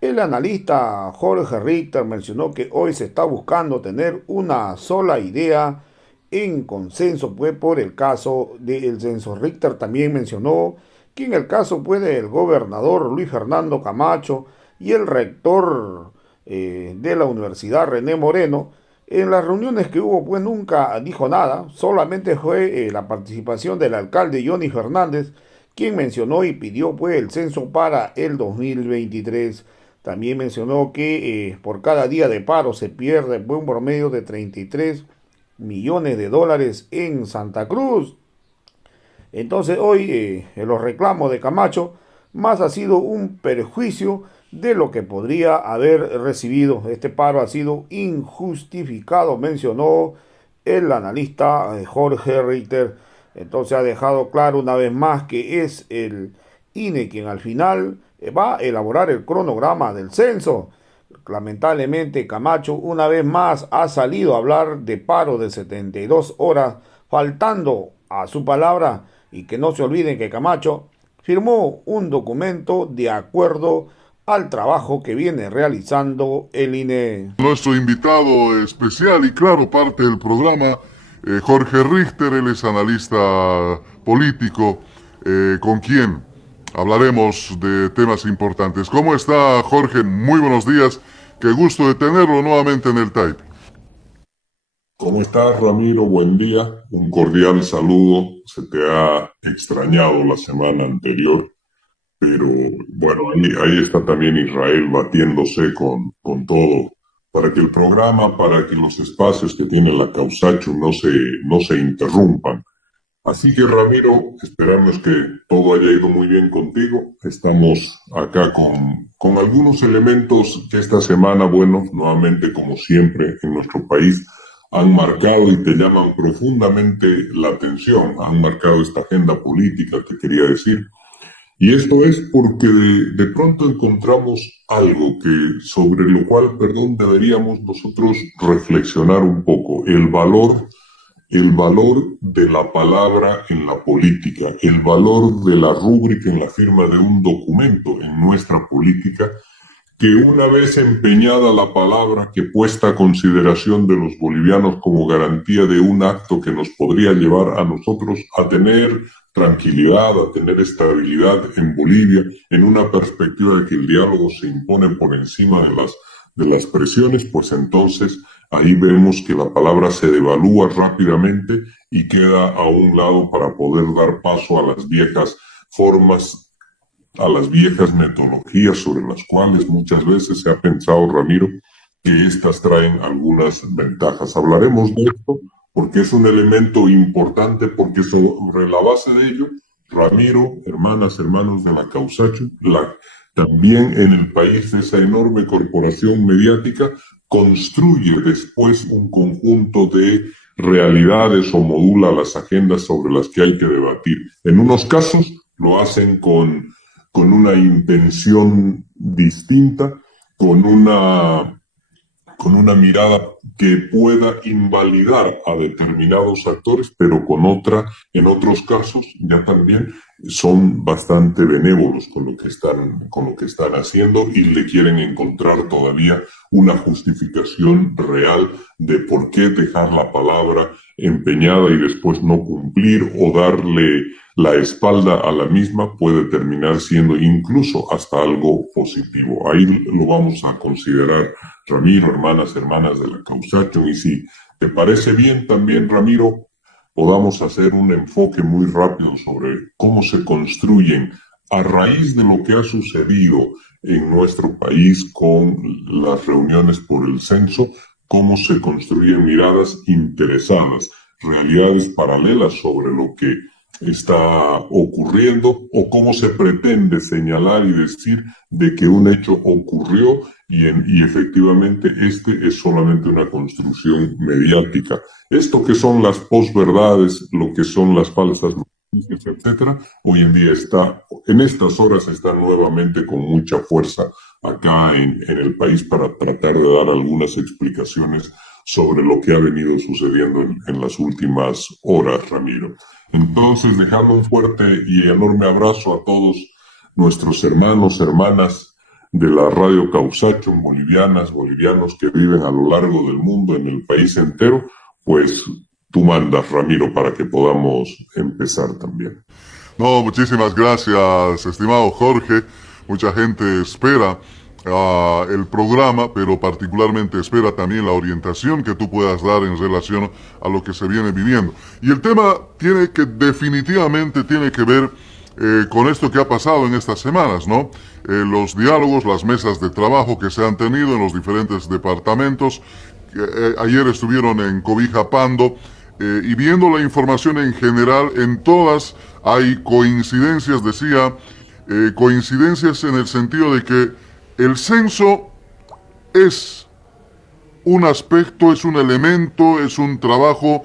El analista Jorge Richter mencionó que hoy se está buscando tener una sola idea en consenso pues, por el caso del censo. Richter también mencionó que en el caso pues, del gobernador Luis Fernando Camacho y el rector de la Universidad René Moreno, en las reuniones que hubo pues nunca dijo nada, solamente fue la participación del alcalde Johnny Fernández, quien mencionó y pidió pues el censo para el 2023. También mencionó que por cada día de paro se pierde un promedio de 33 millones de dólares en Santa Cruz. Entonces hoy los reclamos de Camacho más ha sido un perjuicio de lo que podría haber recibido. Este paro ha sido injustificado, mencionó el analista Jorge Richter. Entonces ha dejado claro una vez más que es el INE quien al final va a elaborar el cronograma del censo. Lamentablemente Camacho una vez más ha salido a hablar de paro de 72 horas, faltando a su palabra, y que no se olviden que Camacho firmó un documento de acuerdo al trabajo que viene realizando el INE. Nuestro invitado especial y claro, parte del programa, Jorge Richter, él es analista político, con quien hablaremos de temas importantes. ¿Cómo está, Jorge? Muy buenos días. Qué gusto de tenerlo nuevamente en el Type. ¿Cómo estás, Ramiro? Buen día. Un cordial saludo. Se te ha extrañado la semana anterior, pero bueno, ahí está también Israel batiéndose con todo para que el programa, para que los espacios que tiene la Causacho no se interrumpan. Así que, Ramiro, esperamos que todo haya ido muy bien contigo. Estamos acá con algunos elementos que esta semana, bueno, nuevamente como siempre en nuestro país, han marcado y te llaman profundamente la atención, han marcado esta agenda política, te quería decir. Y esto es porque de pronto encontramos algo sobre lo cual, perdón, deberíamos nosotros reflexionar un poco, el valor de la palabra en la política, el valor de la rúbrica en la firma de un documento en nuestra política, que una vez empeñada la palabra, que puesta a consideración de los bolivianos como garantía de un acto que nos podría llevar a nosotros a tener tranquilidad, a tener estabilidad en Bolivia, en una perspectiva de que el diálogo se impone por encima de las presiones, pues entonces ahí vemos que la palabra se devalúa rápidamente y queda a un lado para poder dar paso a las viejas formas, a las viejas metodologías sobre las cuales muchas veces se ha pensado, Ramiro, que estas traen algunas ventajas. Hablaremos de esto porque es un elemento importante, porque sobre la base de ello, Ramiro, hermanas, hermanos de la Causacho, también en el país esa enorme corporación mediática construye después un conjunto de realidades o modula las agendas sobre las que hay que debatir. En unos casos lo hacen con una intención distinta, con una mirada que pueda invalidar a determinados actores, pero en otros casos ya también son bastante benévolos con lo que están haciendo y le quieren encontrar todavía una justificación real de por qué dejar la palabra empeñada y después no cumplir o darle la espalda a la misma puede terminar siendo incluso hasta algo positivo. Ahí lo vamos a considerar, Ramiro, hermanas de la Causacho, y si te parece bien también, Ramiro, podamos hacer un enfoque muy rápido sobre cómo se construyen a raíz de lo que ha sucedido en nuestro país con las reuniones por el censo, cómo se construyen miradas interesadas, realidades paralelas sobre lo que está ocurriendo o cómo se pretende señalar y decir de que un hecho ocurrió y efectivamente este es solamente una construcción mediática. Esto que son las posverdades, lo que son las falsas noticias, etcétera, hoy en día en estas horas está nuevamente con mucha fuerza acá en el país para tratar de dar algunas explicaciones sobre lo que ha venido sucediendo en las últimas horas, Ramiro. Entonces, dejando un fuerte y enorme abrazo a todos nuestros hermanos, hermanas de la Radio Causacho, bolivianas, bolivianos que viven a lo largo del mundo, en el país entero, pues tú mandas, Ramiro, para que podamos empezar también. No, muchísimas gracias, estimado Jorge. Mucha gente espera el programa, pero particularmente espera también la orientación que tú puedas dar en relación a lo que se viene viviendo. Y el tema definitivamente tiene que ver con esto que ha pasado en estas semanas, ¿no? Los diálogos, las mesas de trabajo que se han tenido en los diferentes departamentos. Ayer estuvieron en Cobija Pando, y viendo la información en general, en todas hay coincidencias, decía, coincidencias en el sentido de que el censo es un aspecto, es un elemento, es un trabajo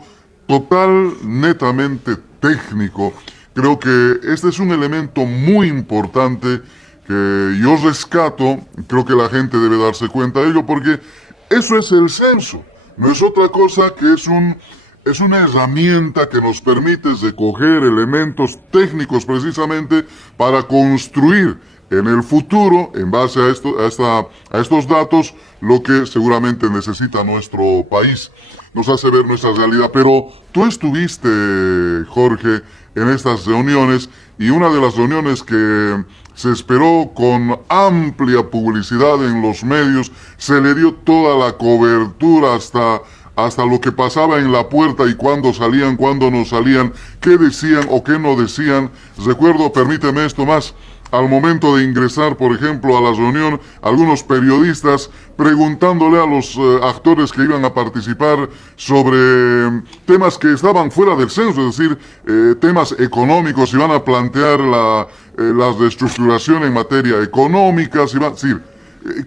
netamente técnico. Creo que este es un elemento muy importante que yo rescato, creo que la gente debe darse cuenta de ello, porque eso es el censo, no es otra cosa que es una herramienta que nos permite recoger elementos técnicos precisamente para construir en el futuro, en base a estos datos, lo que seguramente necesita nuestro país. Nos hace ver nuestra realidad. Pero tú estuviste, Jorge, en estas reuniones, y una de las reuniones que se esperó con amplia publicidad en los medios, se le dio toda la cobertura hasta lo que pasaba en la puerta y cuándo salían, cuándo no salían, qué decían o qué no decían. Recuerdo, permíteme esto más, al momento de ingresar, por ejemplo, a la reunión, algunos periodistas preguntándole a los actores que iban a participar sobre temas que estaban fuera del censo, es decir, temas económicos, iban a plantear la reestructuración en materia económica,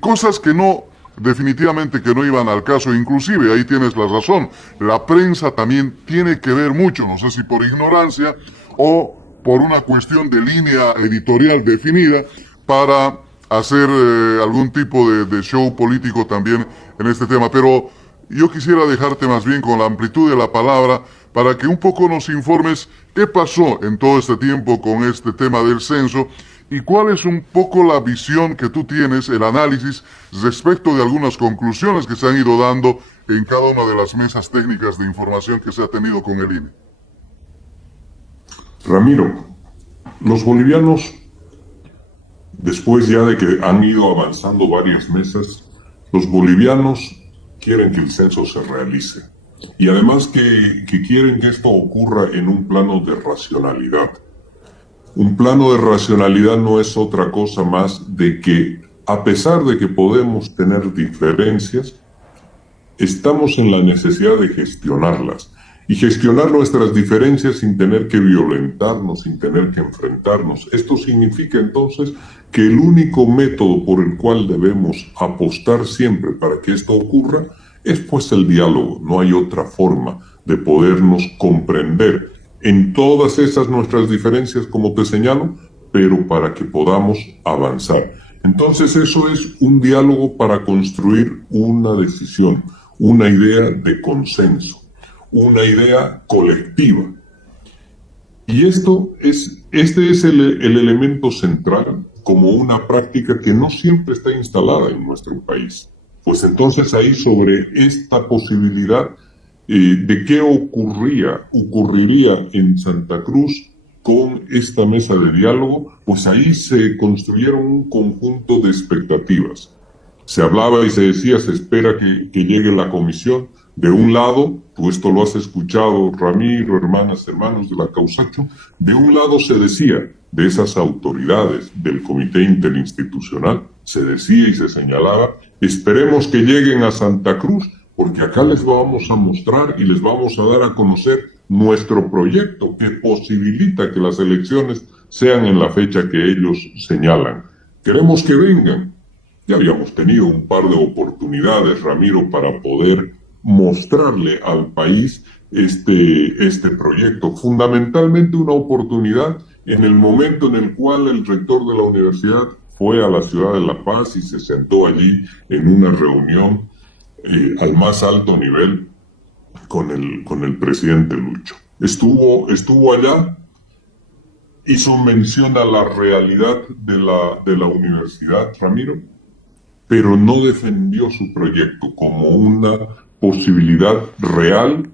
cosas que no, definitivamente que no iban al caso. Inclusive, ahí tienes la razón, la prensa también tiene que ver mucho, no sé si por ignorancia o por una cuestión de línea editorial definida, para hacer algún tipo de show político también en este tema. Pero yo quisiera dejarte más bien con la amplitud de la palabra para que un poco nos informes qué pasó en todo este tiempo con este tema del censo y cuál es un poco la visión que tú tienes, el análisis respecto de algunas conclusiones que se han ido dando en cada una de las mesas técnicas de información que se ha tenido con el INE. Ramiro, los bolivianos, después ya de que han ido avanzando varias mesas, los bolivianos quieren que el censo se realice. Y además que quieren que esto ocurra en un plano de racionalidad. Un plano de racionalidad no es otra cosa más de que, a pesar de que podemos tener diferencias, estamos en la necesidad de gestionarlas. Y gestionar nuestras diferencias sin tener que violentarnos, sin tener que enfrentarnos. Esto significa entonces que el único método por el cual debemos apostar siempre para que esto ocurra es pues el diálogo. No hay otra forma de podernos comprender en todas esas nuestras diferencias, como te señalo, pero para que podamos avanzar. Entonces eso es un diálogo para construir una decisión, una idea de consenso, una idea colectiva. Y este es el elemento central, como una práctica que no siempre está instalada en nuestro país. Pues entonces ahí, sobre esta posibilidad de qué ocurriría en Santa Cruz con esta mesa de diálogo, pues ahí se construyeron un conjunto de expectativas. Se hablaba y se decía, se espera que llegue la comisión. De un lado, tú esto lo has escuchado, Ramiro, hermanos de la Causacho, de un lado se decía, de esas autoridades del Comité Interinstitucional, se decía y se señalaba, esperemos que lleguen a Santa Cruz, porque acá les vamos a mostrar y les vamos a dar a conocer nuestro proyecto que posibilita que las elecciones sean en la fecha que ellos señalan. Queremos que vengan. Ya habíamos tenido un par de oportunidades, Ramiro, para poder mostrarle al país este proyecto. Fundamentalmente una oportunidad en el momento en el cual el rector de la universidad fue a la ciudad de La Paz y se sentó allí en una reunión al más alto nivel con el presidente Lucho. Estuvo allá, hizo mención a la realidad de la universidad, Ramiro, pero no defendió su proyecto como una posibilidad real,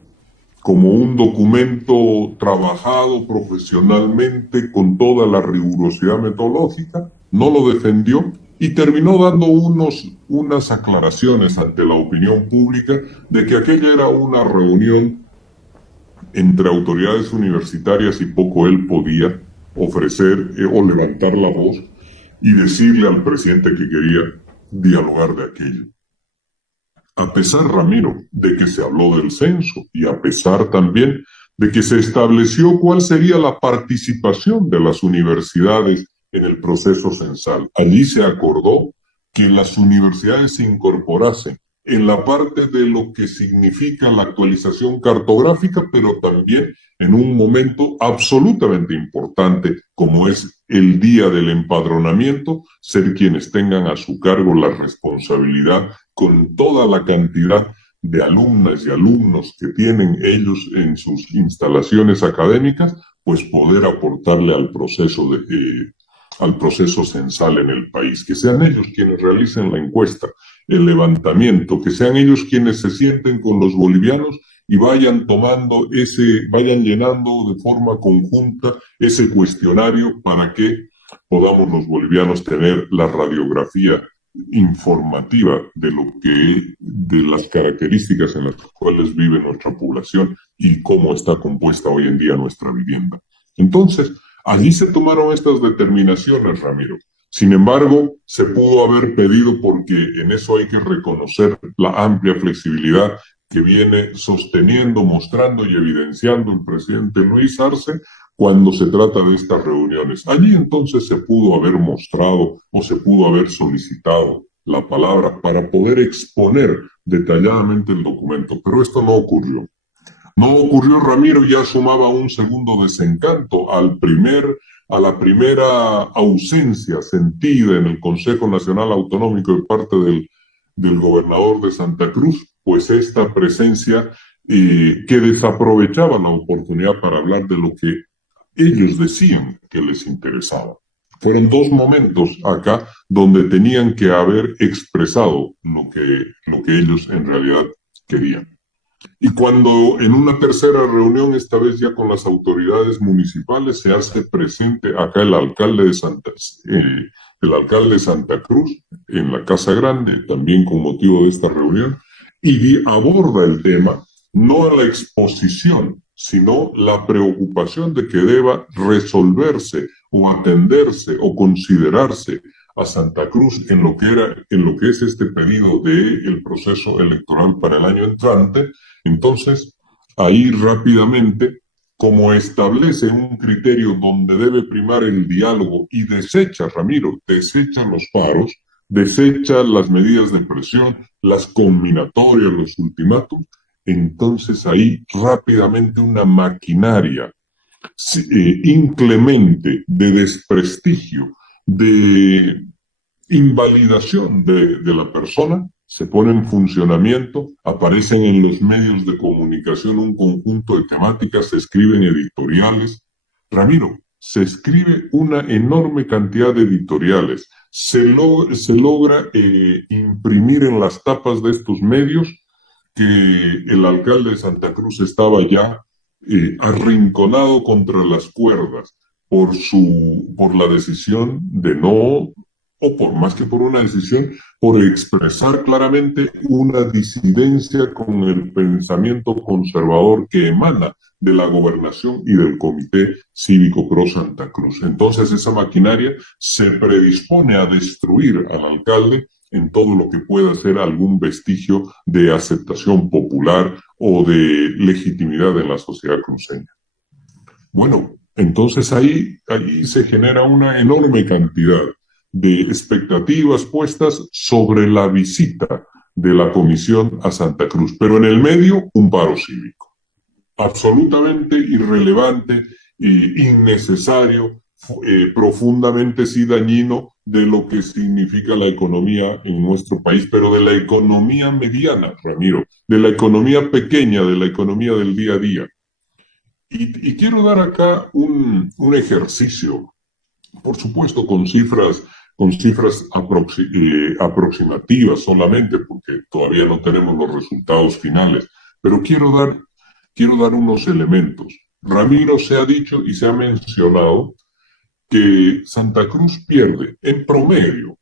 como un documento trabajado profesionalmente con toda la rigurosidad metodológica, no lo defendió y terminó dando unas aclaraciones ante la opinión pública de que aquella era una reunión entre autoridades universitarias y poco él podía ofrecer o levantar la voz y decirle al presidente que quería dialogar de aquello. A pesar, Ramiro, de que se habló del censo y a pesar también de que se estableció cuál sería la participación de las universidades en el proceso censal. Allí se acordó que las universidades se incorporasen en la parte de lo que significa la actualización cartográfica, pero también en un momento absolutamente importante, como es el día del empadronamiento, ser quienes tengan a su cargo la responsabilidad con toda la cantidad de alumnas y alumnos que tienen ellos en sus instalaciones académicas, pues poder aportarle al proceso censal en el país, que sean ellos quienes realicen la encuesta, el levantamiento, que sean ellos quienes se sienten con los bolivianos y vayan llenando de forma conjunta ese cuestionario para que podamos los bolivianos tener la radiografía informativa de las características en las cuales vive nuestra población y cómo está compuesta hoy en día nuestra vivienda. Entonces, allí se tomaron estas determinaciones, Ramiro. Sin embargo, se pudo haber pedido, porque en eso hay que reconocer la amplia flexibilidad que viene sosteniendo, mostrando y evidenciando el presidente Luis Arce cuando se trata de estas reuniones. Allí entonces se pudo haber mostrado o se pudo haber solicitado la palabra para poder exponer detalladamente el documento, pero esto no ocurrió. No ocurrió, Ramiro, ya sumaba un segundo desencanto a la primera ausencia sentida en el Consejo Nacional Autonómico de parte del gobernador de Santa Cruz, pues esta presencia que desaprovechaba la oportunidad para hablar de lo que ellos decían que les interesaba. Fueron dos momentos acá donde tenían que haber expresado lo que ellos en realidad querían. Y cuando en una tercera reunión, esta vez ya con las autoridades municipales, se hace presente acá el alcalde de Santa Cruz en la Casa Grande, también con motivo de esta reunión, y aborda el tema, no en la exposición, sino la preocupación de que deba resolverse o atenderse o considerarse a Santa Cruz en lo que es este pedido del proceso electoral para el año entrante. Entonces, ahí rápidamente, como establece un criterio donde debe primar el diálogo y desecha, Ramiro, desecha los paros, desecha las medidas de presión, las combinatorias, los ultimátum, entonces ahí rápidamente una maquinaria inclemente de desprestigio, de invalidación de la persona, se pone en funcionamiento, aparecen en los medios de comunicación un conjunto de temáticas, se escriben editoriales. Ramiro, se escribe una enorme cantidad de editoriales, se logra imprimir en las tapas de estos medios que el alcalde de Santa Cruz estaba ya arrinconado contra las cuerdas por la decisión de no, o por más que por una decisión, por expresar claramente una disidencia con el pensamiento conservador que emana de la gobernación y del Comité Cívico Pro Santa Cruz. Entonces esa maquinaria se predispone a destruir al alcalde en todo lo que pueda ser algún vestigio de aceptación popular o de legitimidad en la sociedad cruceña. Bueno, entonces ahí se genera una enorme cantidad de expectativas puestas sobre la visita de la comisión a Santa Cruz, pero en el medio un paro cívico, absolutamente irrelevante, innecesario, profundamente sí dañino de lo que significa la economía en nuestro país, pero de la economía mediana, Ramiro, de la economía pequeña, de la economía del día a día. Y quiero dar acá un ejercicio, por supuesto con cifras con cifras aproximativas solamente, porque todavía no tenemos los resultados finales, pero quiero dar unos elementos. Ramiro, se ha dicho y se ha mencionado que Santa Cruz pierde en promedio,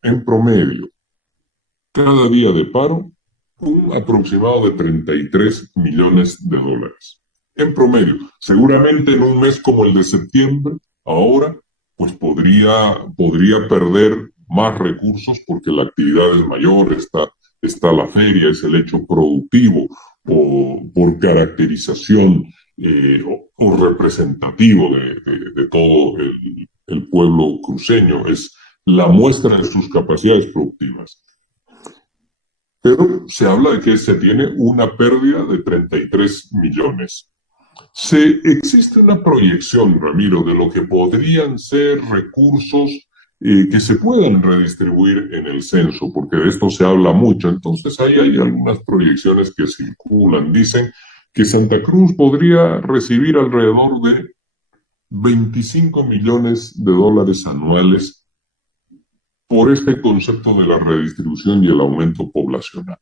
cada día de paro, un aproximado de 33 millones de dólares. En promedio, seguramente en un mes como el de septiembre, ahora, pues podría perder más recursos porque la actividad es mayor, está la feria, es el hecho productivo o por caracterización o representativo de todo el pueblo cruceño, es la muestra de sus capacidades productivas. Pero se habla de que se tiene una pérdida de 33 millones. Existe una proyección, Ramiro, de lo que podrían ser recursos que se puedan redistribuir en el censo, porque de esto se habla mucho. Entonces ahí hay algunas proyecciones que circulan. Dicen que Santa Cruz podría recibir alrededor de 25 millones de dólares anuales por este concepto de la redistribución y el aumento poblacional.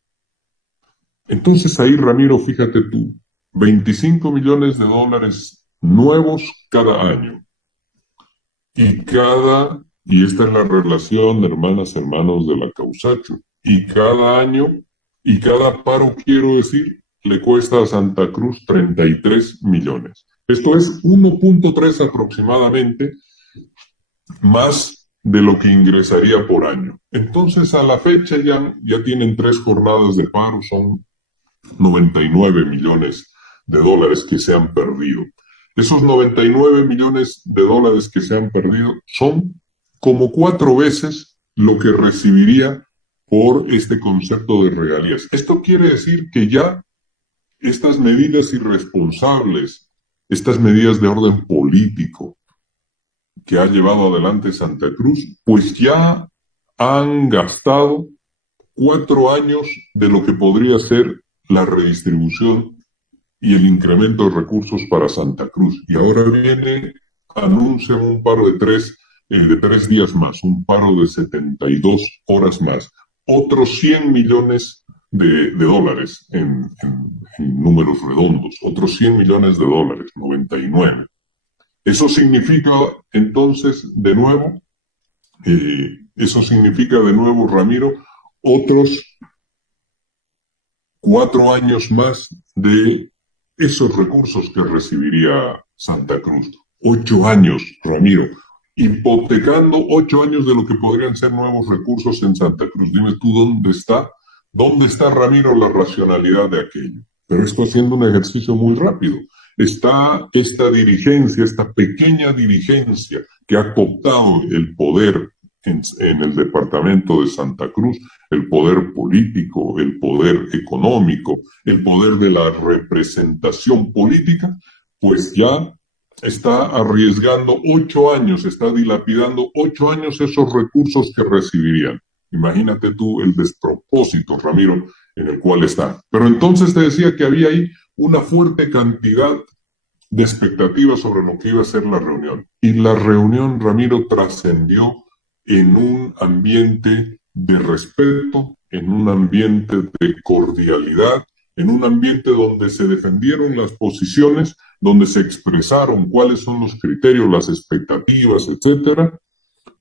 Entonces ahí, Ramiro, fíjate tú, 25 millones de dólares nuevos cada año. Y esta es la relación, hermanas, hermanos de la Causacho, y cada año, y cada paro, quiero decir, le cuesta a Santa Cruz 33 millones. Esto es 1.3 aproximadamente más de lo que ingresaría por año. Entonces, a la fecha ya tienen 3 jornadas de paro, son 99 millones de dólares que se han perdido. Esos 99 millones de dólares que se han perdido son como 4 veces lo que recibiría por este concepto de regalías. Esto quiere decir que ya estas medidas irresponsables, estas medidas de orden político, que ha llevado adelante Santa Cruz, pues ya han gastado 4 años de lo que podría ser la redistribución y el incremento de recursos para Santa Cruz. Y ahora anuncian un paro de 3 días más, un paro de 72 horas más, otros 100 millones de dólares en números redondos, otros 100 millones de dólares, 99. Eso significa entonces, de nuevo, Ramiro, otros 4 años más de esos recursos que recibiría Santa Cruz. 8 años, Ramiro, hipotecando 8 años de lo que podrían ser nuevos recursos en Santa Cruz. Dime tú dónde está, Ramiro, la racionalidad de aquello. Pero esto haciendo un ejercicio muy rápido. Está esta dirigencia, esta pequeña dirigencia que ha cooptado el poder en el departamento de Santa Cruz, el poder político, el poder económico, el poder de la representación política, pues ya está arriesgando 8 años, está dilapidando 8 años esos recursos que recibirían. Imagínate tú el despropósito, Ramiro, en el cual está. Pero entonces te decía que había ahí una fuerte cantidad de expectativas sobre lo que iba a ser la reunión. Y la reunión, Ramiro, trascendió en un ambiente de respeto, en un ambiente de cordialidad, en un ambiente donde se defendieron las posiciones, donde se expresaron cuáles son los criterios, las expectativas, etcétera,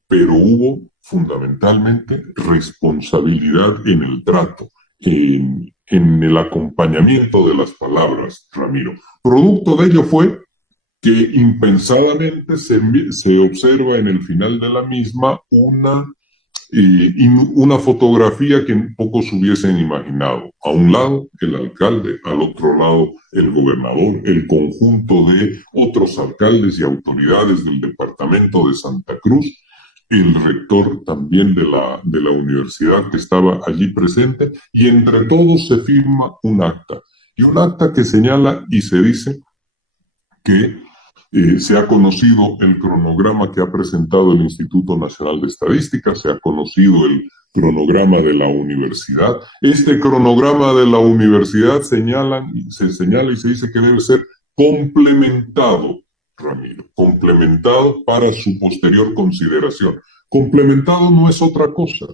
pero hubo fundamentalmente responsabilidad en el trato, en el acompañamiento de las palabras, Ramiro. Producto de ello fue que impensadamente se observa en el final de la misma una fotografía que pocos hubiesen imaginado. A un lado el alcalde, al otro lado el gobernador, el conjunto de otros alcaldes y autoridades del departamento de Santa Cruz, el rector también de la universidad que estaba allí presente, y entre todos se firma un acta. Y un acta que señala y se dice que se ha conocido el cronograma que ha presentado el Instituto Nacional de Estadística, se ha conocido el cronograma de la universidad. Este cronograma de la universidad se señala y se dice que debe ser complementado, Ramiro, complementado para su posterior consideración. Complementado no es otra cosa,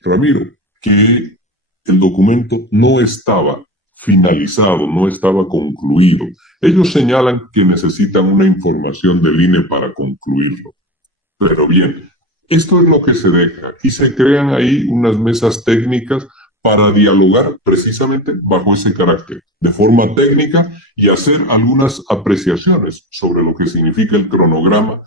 Ramiro, que el documento no estaba finalizado, no estaba concluido. Ellos señalan que necesitan una información del INE para concluirlo. Pero bien, esto es lo que se deja y se crean ahí unas mesas técnicas para dialogar precisamente bajo ese carácter, de forma técnica y hacer algunas apreciaciones sobre lo que significa el cronograma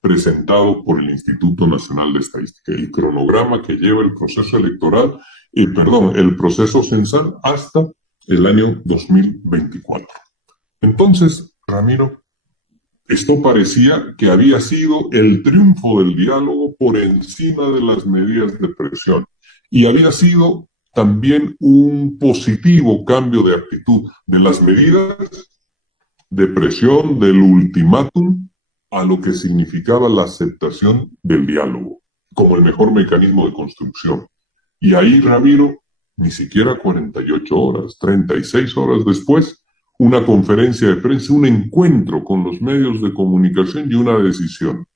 presentado por el Instituto Nacional de Estadística, el cronograma que lleva el proceso electoral, el proceso censal hasta el año 2024. Entonces, Ramiro, esto parecía que había sido el triunfo del diálogo por encima de las medidas de presión y había sido también un positivo cambio de actitud de las medidas de presión del ultimátum a lo que significaba la aceptación del diálogo como el mejor mecanismo de construcción. Y ahí, Ramiro, ni siquiera 48 horas, 36 horas después, una conferencia de prensa, un encuentro con los medios de comunicación y una decisión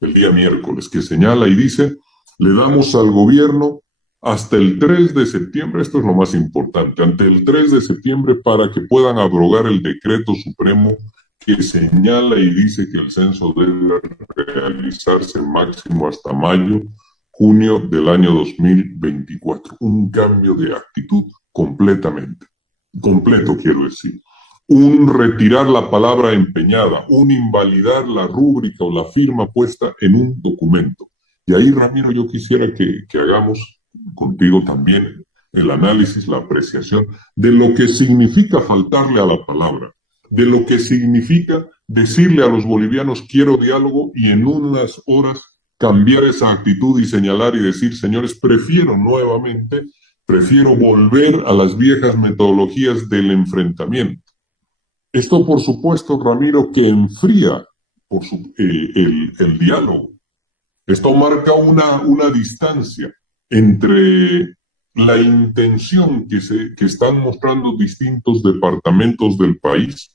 el día miércoles que señala y dice: le damos al gobierno hasta el 3 de septiembre, esto es lo más importante, ante el 3 de septiembre para que puedan abrogar el decreto supremo que señala y dice que el censo debe realizarse máximo hasta mayo, junio del año 2024. Un cambio de actitud completamente, completo quiero decir. Un retirar la palabra empeñada, un invalidar la rúbrica o la firma puesta en un documento. Y ahí, Ramiro, yo quisiera que hagamos contigo también el análisis, la apreciación de lo que significa faltarle a la palabra, de lo que significa decirle a los bolivianos quiero diálogo y en unas horas cambiar esa actitud y señalar y decir: señores, prefiero volver a las viejas metodologías del enfrentamiento. Esto, por supuesto, Ramiro, que enfría el diálogo. Esto marca una distancia entre la intención que están mostrando distintos departamentos del país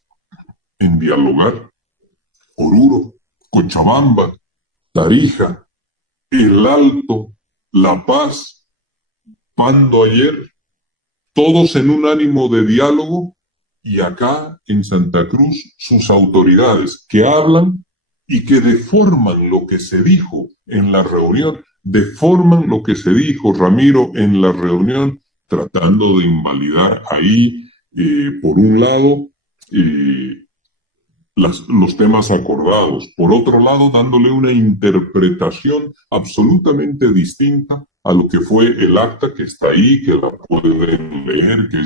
en dialogar. Oruro, Cochabamba, Tarija, El Alto, La Paz, Pando ayer, todos en un ánimo de diálogo, y acá en Santa Cruz sus autoridades que hablan y que deforman lo que se dijo en la reunión, deforman lo que se dijo, Ramiro, en la reunión, tratando de invalidar ahí, por un lado, los temas acordados, por otro lado, dándole una interpretación absolutamente distinta a lo que fue el acta que está ahí, que la pueden leer, que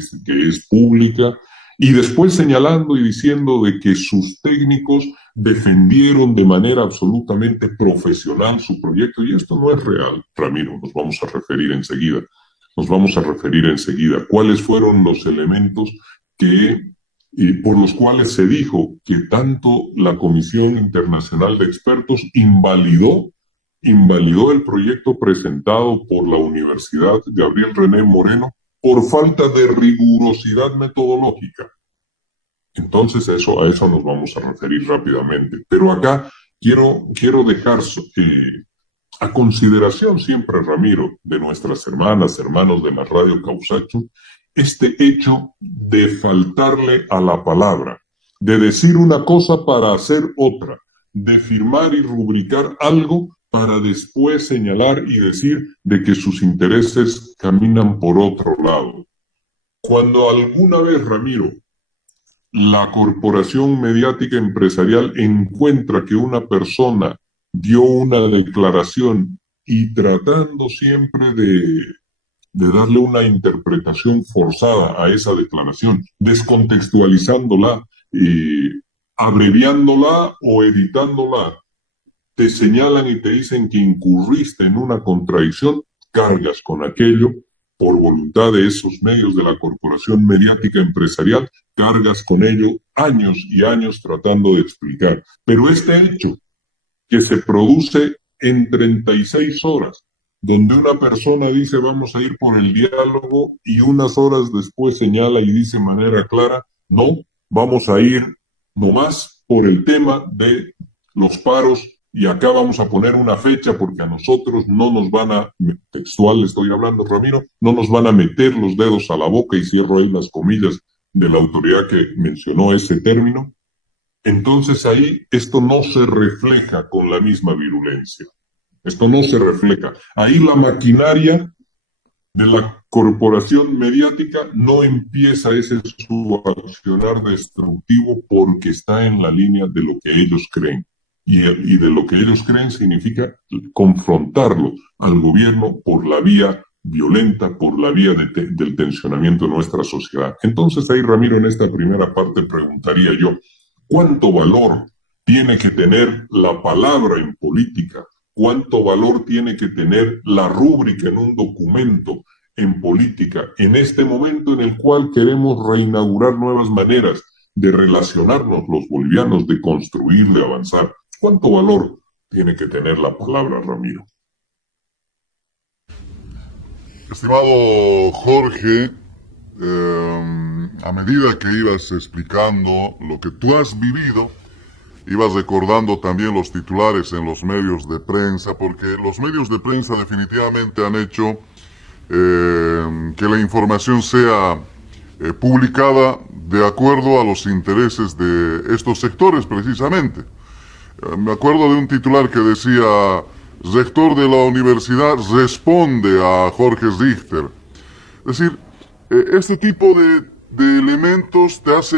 es pública, y después señalando y diciendo de que sus técnicos defendieron de manera absolutamente profesional su proyecto, y esto no es real, Ramiro, nos vamos a referir enseguida. ¿Cuáles fueron los elementos por los cuales se dijo que tanto la Comisión Internacional de Expertos invalidó el proyecto presentado por la Universidad Gabriel René Moreno por falta de rigurosidad metodológica? Entonces a eso nos vamos a referir rápidamente. Pero acá quiero dejar a consideración siempre, Ramiro, de nuestras hermanos de la Radio Causacho, este hecho de faltarle a la palabra, de decir una cosa para hacer otra, de firmar y rubricar algo para después señalar y decir de que sus intereses caminan por otro lado. Cuando alguna vez, Ramiro, la corporación mediática empresarial encuentra que una persona dio una declaración y tratando siempre de darle una interpretación forzada a esa declaración, descontextualizándola, abreviándola o editándola, te señalan y te dicen que incurriste en una contradicción, cargas con aquello por voluntad de esos medios de la corporación mediática empresarial, cargas con ello años y años tratando de explicar. Pero este hecho que se produce en 36 horas, donde una persona dice vamos a ir por el diálogo y unas horas después señala y dice de manera clara, no, vamos a ir nomás por el tema de los paros y acá vamos a poner una fecha porque a nosotros no nos van a, textual estoy hablando, Ramiro, no nos van a meter los dedos a la boca, y cierro ahí las comillas de la autoridad que mencionó ese término. Entonces ahí esto no se refleja con la misma virulencia. Esto no se refleja. Ahí la maquinaria de la corporación mediática no empieza ese su accionar destructivo porque está en la línea de lo que ellos creen. Y de lo que ellos creen significa confrontarlo al gobierno por la vía violenta, por la vía del tensionamiento de nuestra sociedad. Entonces ahí, Ramiro, en esta primera parte preguntaría yo, ¿cuánto valor tiene que tener la palabra en política? ¿Cuánto valor tiene que tener la rúbrica en un documento en política en este momento en el cual queremos reinaugurar nuevas maneras de relacionarnos los bolivianos, de construir, de avanzar? ¿Cuánto valor tiene que tener la palabra, Ramiro? Estimado Jorge, a medida que ibas explicando lo que tú has vivido, ibas recordando también los titulares en los medios de prensa, porque los medios de prensa definitivamente han hecho que la información sea publicada de acuerdo a los intereses de estos sectores precisamente. Me acuerdo de un titular que decía: rector de la universidad responde a Jorge Richter. Es decir, este tipo de elementos te hacen